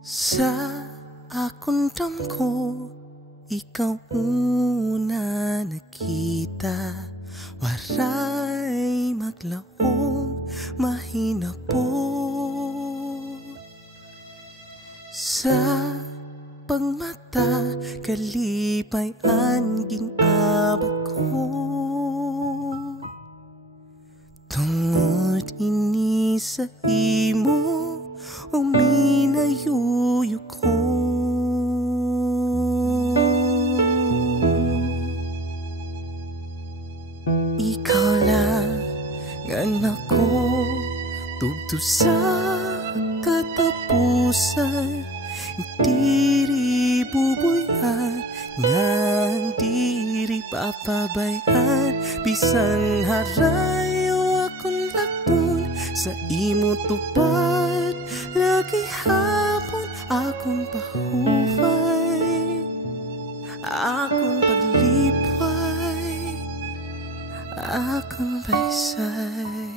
Sa akong damko, ikaw una nakita. Waray maglaong mahinapon. Sa pagmata, kalipay ang ginabag ko. Tungod ini sa imo, uminayuyo ko. Ikaw lang ang ako, tugto sa katapusan. Diri bubuyan, ngang diri papabayan. Bisan harayo akong lakton, sa imo tupad lagi hapon. Akong pahuway, akong paglipay, akong baysay.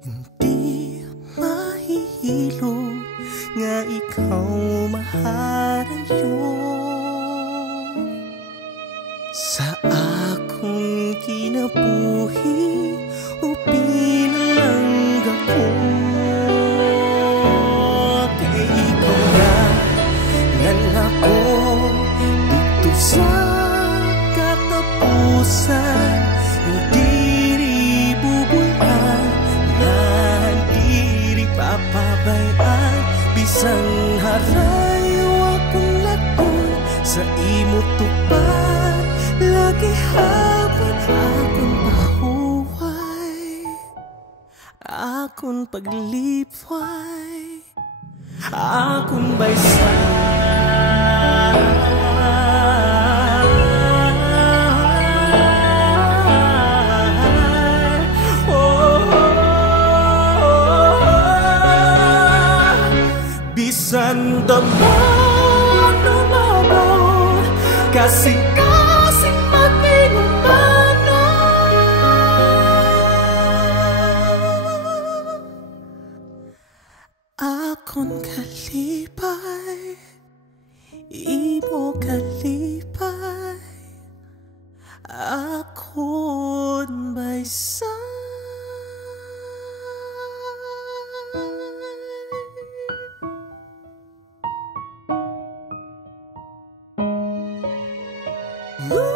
Hindi mahihilo nga ikaw maharayo sa akong kinabuhi o pinalangga ko. Kay ikaw nga ako, dugtog sa katapusan. Diri bubuyan, diri papabayan. Bisan harayo akong lakon, sa imo tupad lagi hapon. Akong pahuway, akong paglipay, akong baysay. Bisan damon lumabot, kasing-kasing magtinumano. Akon kalipay, imo kalipay, akon baysay. Ooh.